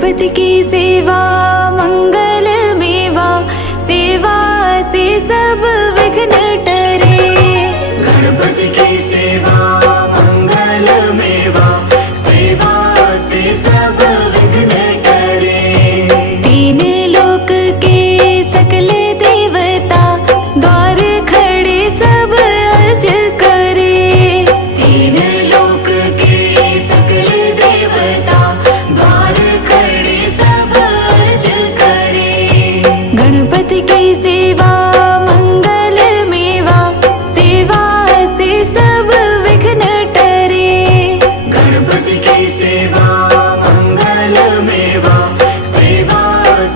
गणपति की सेवा मंगल मेवा, सेवा से सब विघ्न टरे। गणपति की सेवा मंगल मेवा, सेवा से सब विघ्न टरे। तीन लोक के सकल देवता, द्वार खड़े सब अर्ज करे। तीन लोक के सकल देवता, द्वार खड़े सब अर्ज करे। गणपति की सेवा मंगल मेवा, सेवा से सब विघ्न टरे। गणपति की सेवा मंगल मेवा, सेवा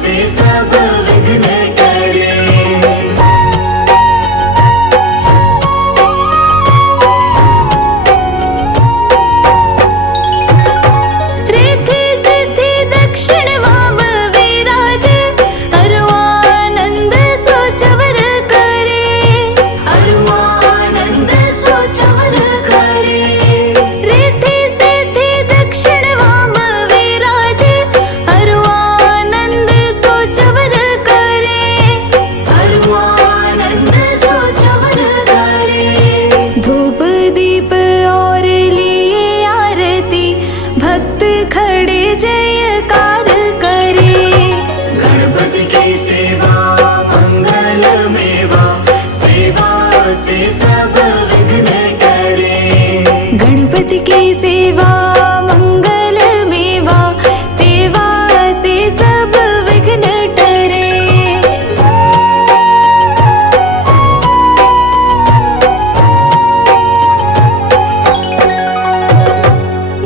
से सब विघ्न टरे। रिद्धि सिद्धि दक्षिण वाम विराज, अरुआनंद सोचवर करे। अरुआनंद सोचवर करे। रिद्धि सिद्धि दक्षिण वाम विराज, अरुआनंद सोचवर करे। अरुआनंद सोचवर करे। धूप दीप और लिए आरती, भक्त खड़े जयकार करे। गणपति की सेवा मंगल मेवा, सेवा से सब विघ्न टरे। गणपति की सेवा मंगल मेवा, सेवा से सब विघ्न टरे।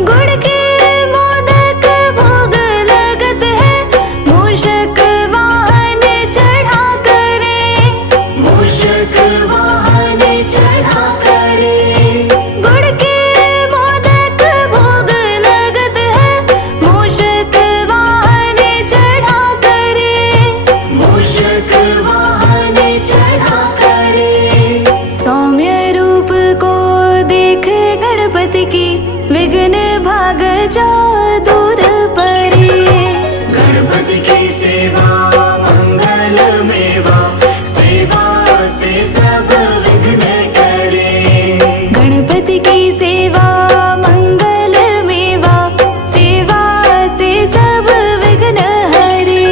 गुड़ के मोदक भोग लगत है, मूषक वाहन चढ़ा करे। मूषक वाहन चढ़ा करे। गुड़ के मोदक भोग लगत है, मूषक वाहन चढ़ा करे। मूषक वाहन चढ़ा करे। सौम्य रूप को देख गणपति की, विघ्न भाग जाओ दूर परे। गणपति की सेवा मंगल मेवा, सेवा से सब विघ्न टरे। गणपति की सेवा मंगल मेवा, सेवा से सब विघ्न हरे।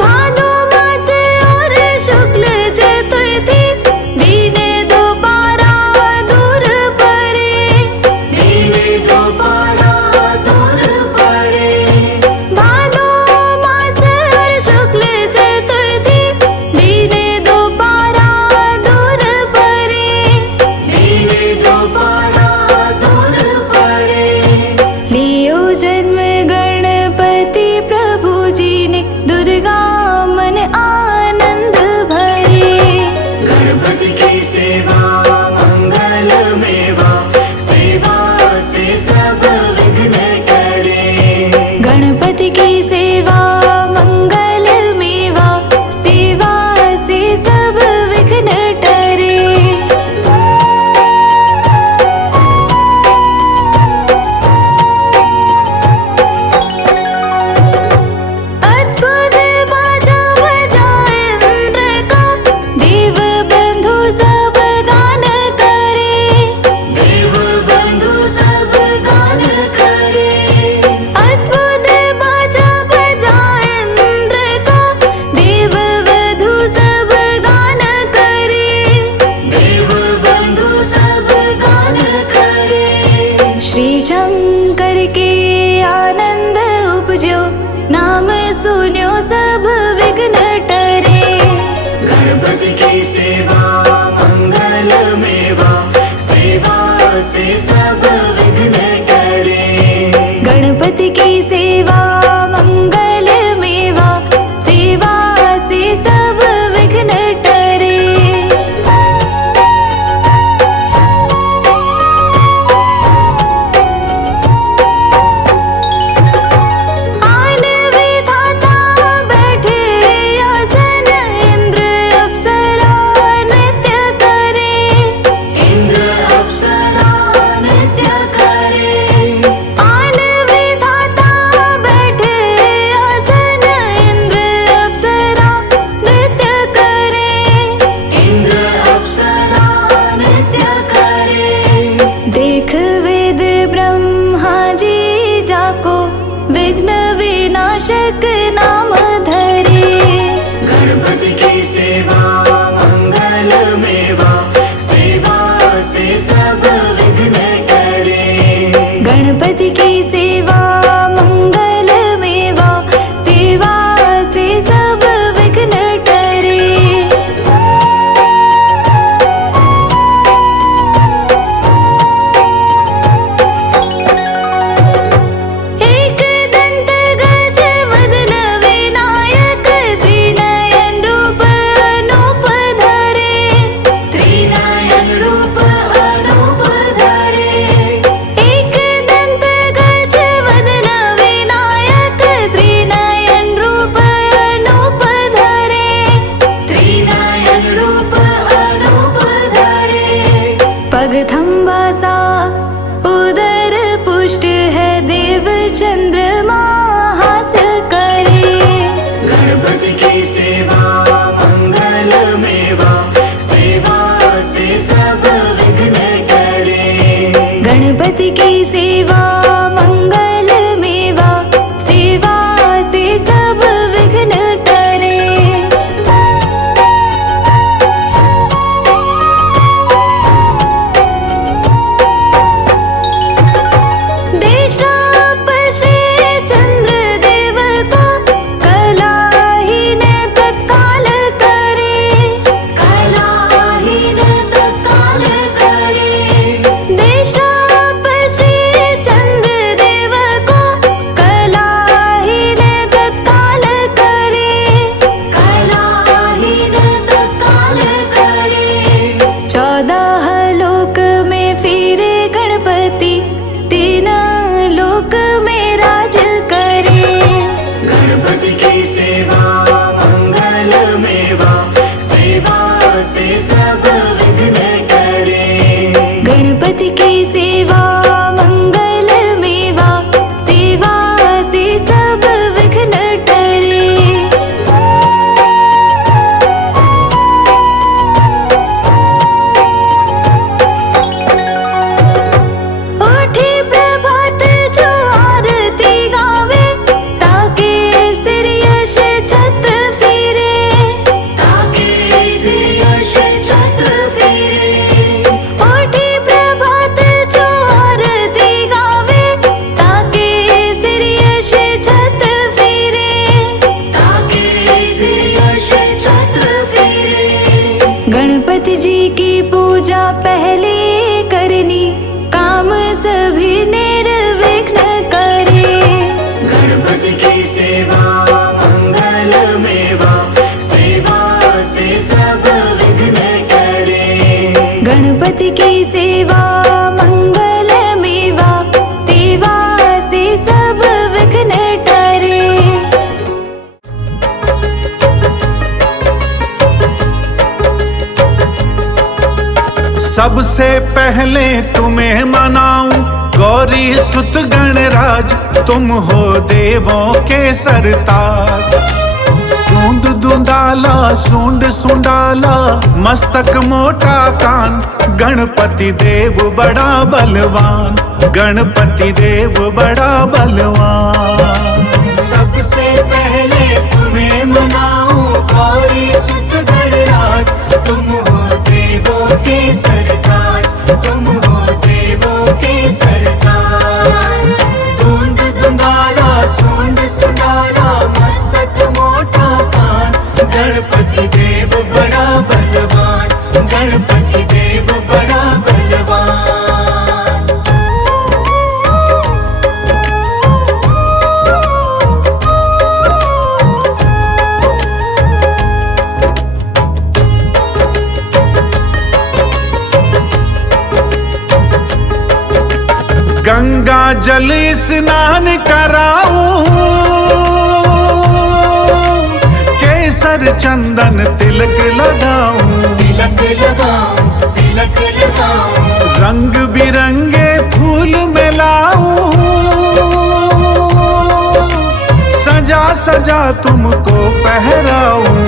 भादो मास और शुक्ल सबसे पहले तुम्हें मनाऊं गौरी सुत गणराज, तुम हो देवों के सरताज। दूंद दूंदाला सूंड सुंडाला मस्तक मोटा कान, गणपति देव बड़ा बलवान, गणपति देव बड़ा बलवान। सबसे पहले तुम्हें मनाऊं गौरी सुत गणराज, तुम हो देवों के सरदार, तुम हो देवों के सरदार। दूंद दूंदाला सूंड सुंडाला मस्तक मोटा कान, गणपति देव बड़ा बलवान, गणपति देव बड़ा बलवान। गंगा जल स्नान कराऊं, केसर चंदन तिलक लगाऊं, तिलक लगाऊं, तिलक लगाऊं। रंग बिरंगे फूल मिलाऊं, सजा सजा तुमको पहराऊं।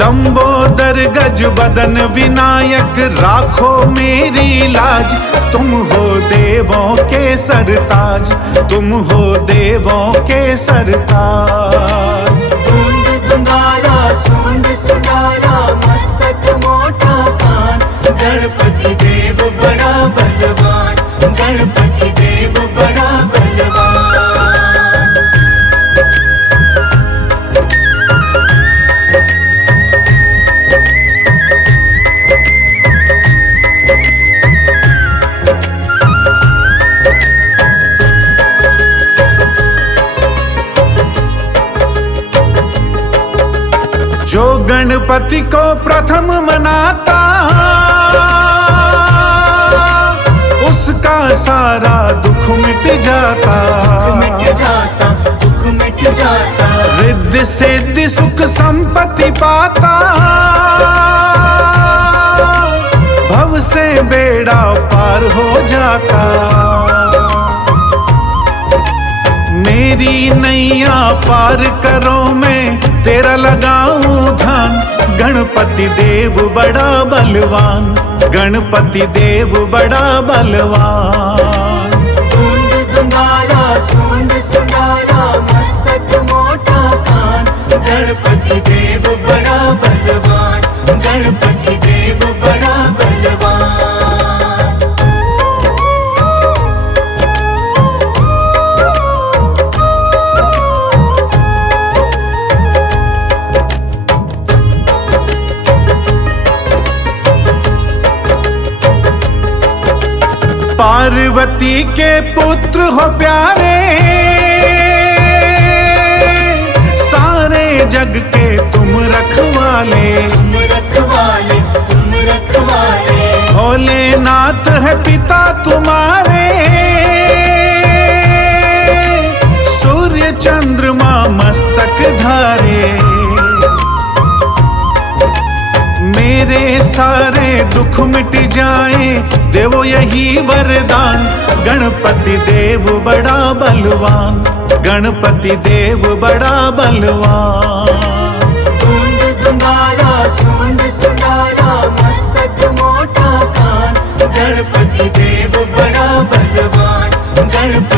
लंबोदर गज बदन विनायक राखो मेरी लाज, तुम हो देवों के सरताज, तुम हो देवों के सरताज। दूंद दूंदाला सूंड सुंडाला मस्तक मोटा कान, गणपति देव बड़ा बलवान, गणपति देव बड़ा बलवान। जो गणपति को प्रथम मनाता, उसका सारा दुख मिट जाता, मिट जाता, दुख मिट जाता। रिद्धि सिद्धि सुख संपत्ति पाता, भव से बेड़ा पार हो जाता। मेरी नैया पार करो मैं तेरा लगाऊं ध्यान, गणपति देव बड़ा बलवान, गणपति देव बड़ा बलवान। दूंद दूंदाला सूंड सुंडाला मस्तक मोटा कान, गणपति देव बड़ा बलवान, गणपति देव बड़ा बलवान। पार्वती के पुत्र हो प्यारे, सारे जग के तुम रखवाले, तुम रखवाले, तुम रखवाले। भोलेनाथ है पिता तुम्हारे, सूर्य चंद्रमा मस्तक धारे। मेरे सारे दुख मिट जाए देवो यही वरदान, गणपति देव बड़ा बलवान, गणपति देव बड़ा बलवान। दूंद दूंदाला सूंड सुंडाला मस्तक मोटा कान, गणपति देव बड़ा बलवान, गणपति